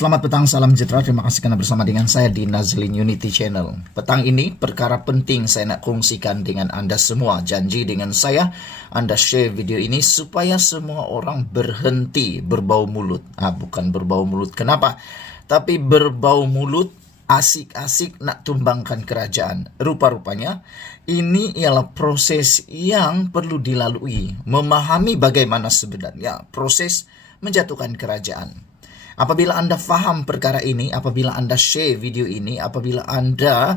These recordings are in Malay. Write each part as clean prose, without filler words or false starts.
Selamat petang, salam sejahtera. Terima kasih karena bersama dengan saya di Nazlin Unity Channel. Petang ini perkara penting saya nak kongsikan dengan Anda semua. Janji dengan saya, Anda share video ini supaya semua orang berhenti berbau mulut. Bukan berbau mulut, kenapa? Tapi berbau mulut asik-asik nak tumbangkan kerajaan. Rupa-rupanya ini ialah proses yang perlu dilalui. Memahami bagaimana sebenarnya proses menjatuhkan kerajaan. Apabila Anda faham perkara ini, apabila Anda share video ini, apabila Anda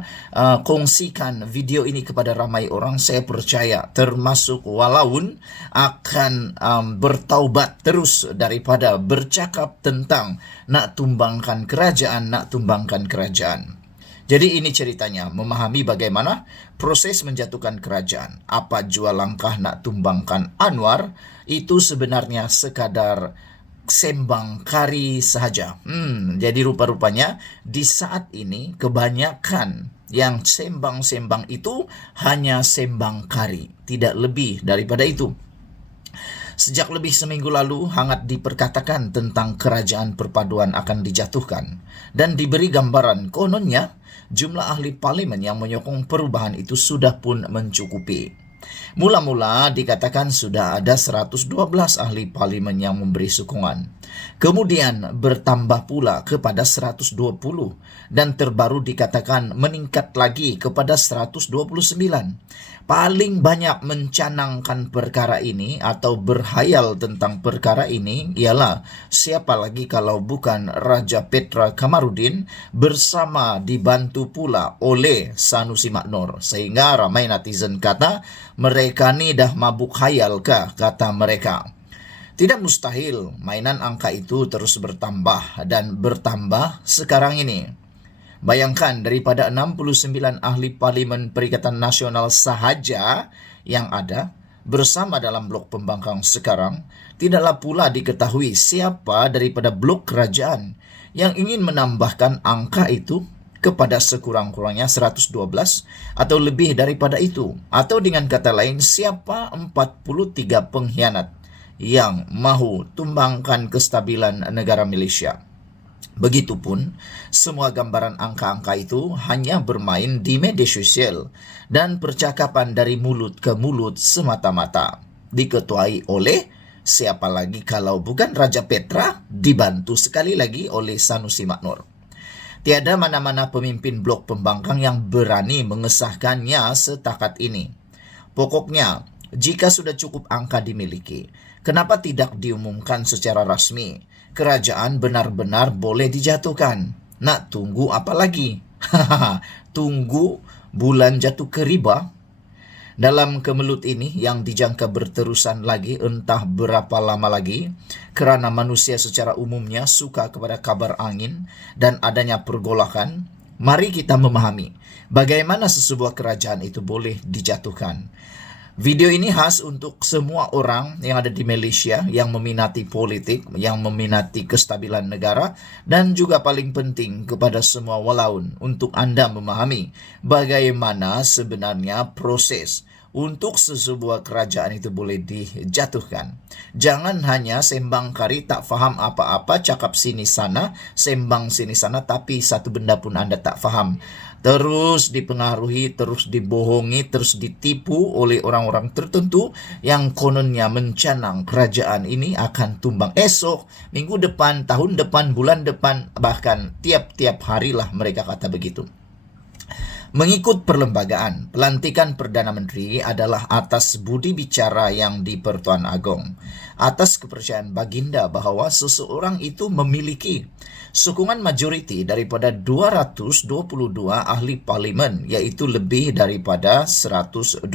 kongsikan video ini kepada ramai orang, saya percaya termasuk walaun akan bertaubat terus daripada bercakap tentang nak tumbangkan kerajaan. Jadi ini ceritanya, memahami bagaimana proses menjatuhkan kerajaan. Apa jua langkah nak tumbangkan Anwar, itu sebenarnya sekadar sembang kari sahaja. Jadi rupa-rupanya di saat ini kebanyakan yang sembang-sembang itu hanya sembang kari, tidak lebih daripada itu. Sejak lebih seminggu lalu hangat diperkatakan tentang kerajaan perpaduan akan dijatuhkan dan diberi gambaran kononnya jumlah ahli parlimen yang menyokong perubahan itu sudah pun mencukupi. Mula-mula dikatakan sudah ada 112 ahli parlimen yang memberi sokongan. Kemudian bertambah pula kepada 120 dan terbaru dikatakan meningkat lagi kepada 129. Paling banyak mencanangkan perkara ini atau berhayal tentang perkara ini ialah siapa lagi kalau bukan Raja Petra Kamarudin bersama dibantu pula oleh Sanusi Maknor. Sehingga ramai netizen kata mereka ni dah mabuk hayal kah, kata mereka. Tidak mustahil mainan angka itu terus bertambah dan bertambah sekarang ini. Bayangkan daripada 69 ahli parlimen Perikatan Nasional sahaja yang ada bersama dalam blok pembangkang sekarang, tidaklah pula diketahui siapa daripada blok kerajaan yang ingin menambahkan angka itu kepada sekurang-kurangnya 112 atau lebih daripada itu. Atau dengan kata lain, siapa 43 pengkhianat yang mahu tumbangkan kestabilan negara Malaysia. Begitupun, semua gambaran angka-angka itu hanya bermain di media sosial dan percakapan dari mulut ke mulut semata-mata. Diketuai oleh siapa lagi kalau bukan Raja Petra, dibantu sekali lagi oleh Sanusi Maknor. Tiada mana-mana pemimpin blok pembangkang yang berani mengesahkannya setakat ini. Pokoknya, jika sudah cukup angka dimiliki, kenapa tidak diumumkan secara rasmi? Kerajaan benar-benar boleh dijatuhkan. Nak tunggu apa lagi? Tunggu bulan jatuh ke riba? Dalam kemelut ini yang dijangka berterusan lagi entah berapa lama lagi, kerana manusia secara umumnya suka kepada kabar angin dan adanya pergolakan, mari kita memahami bagaimana sesebuah kerajaan itu boleh dijatuhkan. Video ini khas untuk semua orang yang ada di Malaysia yang meminati politik, yang meminati kestabilan negara, dan juga paling penting kepada semua walaun untuk Anda memahami bagaimana sebenarnya proses untuk sesebuah kerajaan itu boleh dijatuhkan. Jangan hanya sembang kari, tak faham apa-apa, cakap sini sana, sembang sini sana, tapi satu benda pun Anda tak faham. Terus dipengaruhi, terus dibohongi, terus ditipu oleh orang-orang tertentu yang kononnya mencanang kerajaan ini akan tumbang esok, minggu depan, tahun depan, bulan depan, bahkan tiap-tiap harilah mereka kata begitu. Mengikut perlembagaan, pelantikan Perdana Menteri adalah atas budi bicara yang di Pertuan Agong, atas kepercayaan baginda bahawa seseorang itu memiliki sokongan majoriti daripada 222 ahli parlimen, iaitu lebih daripada 112.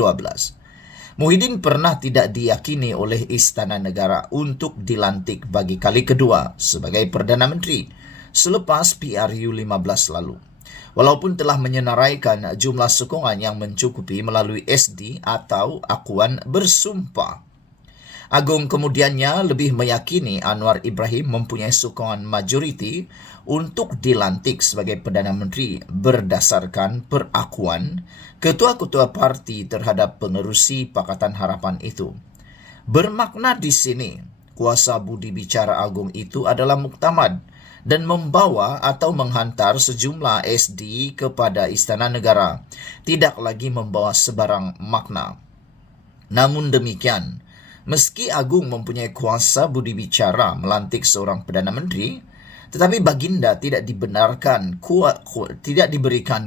Muhyiddin pernah tidak diyakini oleh Istana Negara untuk dilantik bagi kali kedua sebagai Perdana Menteri selepas PRU 15 lalu. Walaupun telah menyenaraikan jumlah sokongan yang mencukupi melalui SD atau akuan bersumpah. Agong kemudiannya lebih meyakini Anwar Ibrahim mempunyai sokongan majoriti untuk dilantik sebagai Perdana Menteri berdasarkan perakuan ketua-ketua parti terhadap pengerusi Pakatan Harapan itu. Bermakna di sini, kuasa budi bicara Agong itu adalah muktamad dan membawa atau menghantar sejumlah SD kepada Istana Negara tidak lagi membawa sebarang makna. Namun demikian, meski Agung mempunyai kuasa budi bicara melantik seorang Perdana Menteri, tetapi Baginda tidak diberikan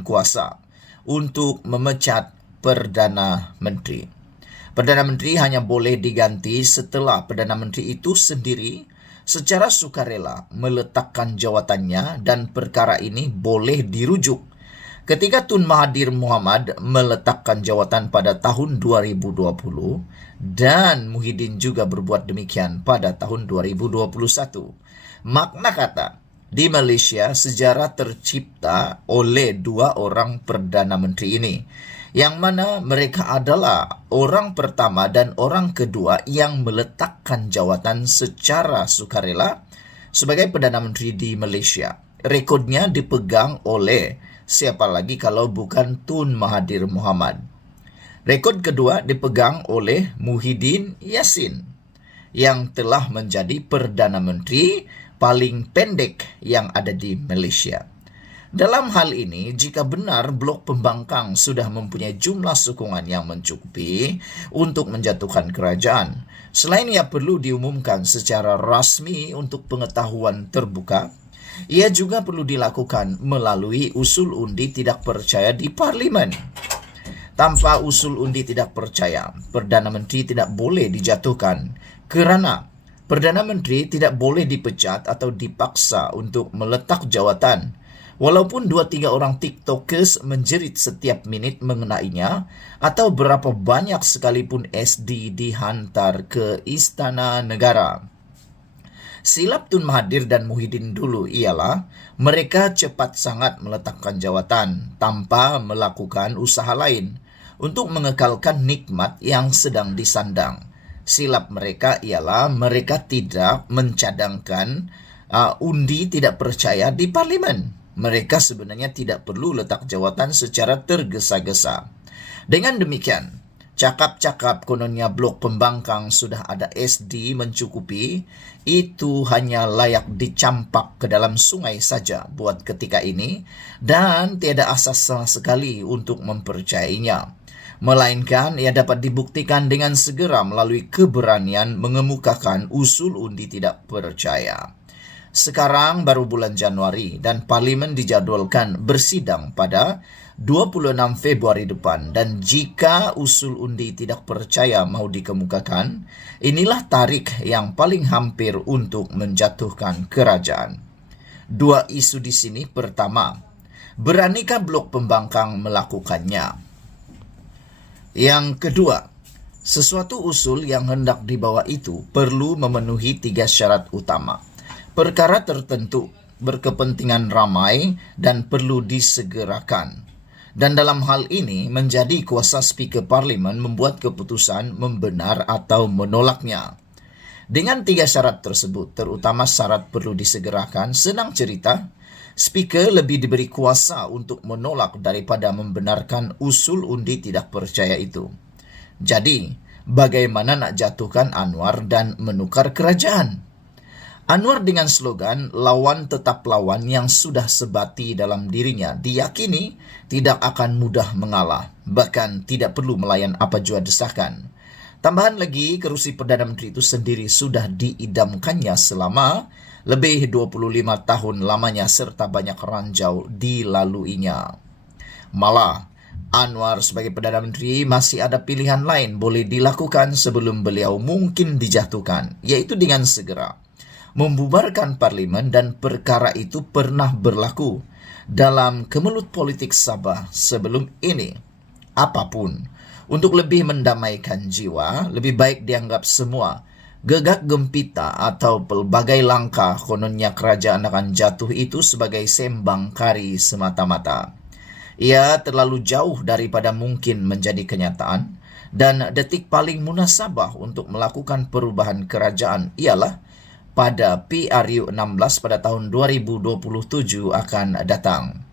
kuasa untuk memecat Perdana Menteri. Perdana Menteri hanya boleh diganti setelah Perdana Menteri itu sendiri secara sukarela meletakkan jawatannya, dan perkara ini boleh dirujuk ketika Tun Mahathir Mohamad meletakkan jawatan pada tahun 2020 dan Muhyiddin juga berbuat demikian pada tahun 2021. Makna kata, di Malaysia sejarah tercipta oleh dua orang Perdana Menteri ini, yang mana mereka adalah orang pertama dan orang kedua yang meletakkan jawatan secara sukarela sebagai Perdana Menteri di Malaysia. Rekodnya dipegang oleh siapa lagi kalau bukan Tun Mahathir Mohamad. Rekod kedua dipegang oleh Muhyiddin Yassin yang telah menjadi Perdana Menteri paling pendek yang ada di Malaysia. Dalam hal ini, jika benar Blok Pembangkang sudah mempunyai jumlah sokongan yang mencukupi untuk menjatuhkan kerajaan, selain ia perlu diumumkan secara rasmi untuk pengetahuan terbuka, ia juga perlu dilakukan melalui usul undi tidak percaya di Parlimen. Tanpa usul undi tidak percaya, Perdana Menteri tidak boleh dijatuhkan kerana Perdana Menteri tidak boleh dipecat atau dipaksa untuk meletak jawatan, walaupun 2-3 orang TikTokers menjerit setiap minit mengenainya, atau berapa banyak sekalipun SD dihantar ke Istana Negara. Silap Tun Mahathir dan Muhyiddin dulu ialah mereka cepat sangat meletakkan jawatan tanpa melakukan usaha lain untuk mengekalkan nikmat yang sedang disandang. Silap mereka ialah mereka tidak mencadangkan undi tidak percaya di Parlimen. Mereka sebenarnya tidak perlu letak jawatan secara tergesa-gesa. Dengan demikian, cakap-cakap kononnya Blok Pembangkang sudah ada SD mencukupi, itu hanya layak dicampak ke dalam sungai saja buat ketika ini, dan tiada asas sama sekali untuk mempercayainya. Melainkan ia dapat dibuktikan dengan segera melalui keberanian mengemukakan usul undi tidak percaya. Sekarang baru bulan Januari dan Parlimen dijadwalkan bersidang pada 26 Februari depan, dan jika usul undi tidak percaya mau dikemukakan, inilah tarikh yang paling hampir untuk menjatuhkan kerajaan. Dua isu di sini. Pertama, beranikah Blok Pembangkang melakukannya? Yang kedua, sesuatu usul yang hendak dibawa itu perlu memenuhi 3 syarat utama. Perkara tertentu, berkepentingan ramai dan perlu disegerakan. Dan dalam hal ini menjadi kuasa Speaker Parlimen membuat keputusan membenar atau menolaknya. Dengan 3 syarat tersebut, terutama syarat perlu disegerakan, senang cerita, Speaker lebih diberi kuasa untuk menolak daripada membenarkan usul undi tidak percaya itu. Jadi, bagaimana nak jatuhkan Anwar dan menukar kerajaan? Anwar dengan slogan lawan tetap lawan yang sudah sebati dalam dirinya diyakini tidak akan mudah mengalah, bahkan tidak perlu melayan apa jua desakan. Tambahan lagi, kerusi Perdana Menteri itu sendiri sudah diidamkannya selama lebih 25 tahun lamanya serta banyak ranjau dilaluinya. Malah, Anwar sebagai Perdana Menteri masih ada pilihan lain boleh dilakukan sebelum beliau mungkin dijatuhkan, yaitu dengan segera membubarkan Parlimen, dan perkara itu pernah berlaku dalam kemelut politik Sabah sebelum ini. Apapun, untuk lebih mendamaikan jiwa, lebih baik dianggap semua gegak gempita atau pelbagai langkah kononnya kerajaan akan jatuh itu sebagai sembang kari semata-mata. Ia terlalu jauh daripada mungkin menjadi kenyataan, dan detik paling munasabah untuk melakukan perubahan kerajaan ialah pada PRU 16 pada tahun 2027 akan datang.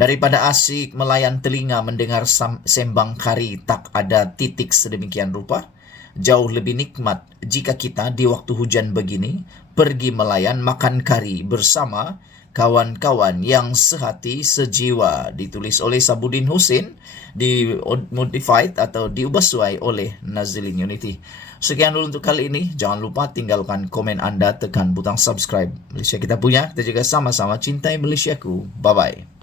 Daripada asyik melayan telinga mendengar sembang kari tak ada titik sedemikian rupa, jauh lebih nikmat jika kita di waktu hujan begini pergi melayan makan kari bersama kawan-kawan yang sehati sejiwa. Ditulis oleh Sabudin Hussein, dimodified atau diubah suai oleh Nazilin Unity. Sekian dulu untuk kali ini. Jangan lupa tinggalkan komen Anda, tekan butang subscribe. Malaysia kita punya, kita juga sama-sama cintai Malaysiaku. Bye-bye.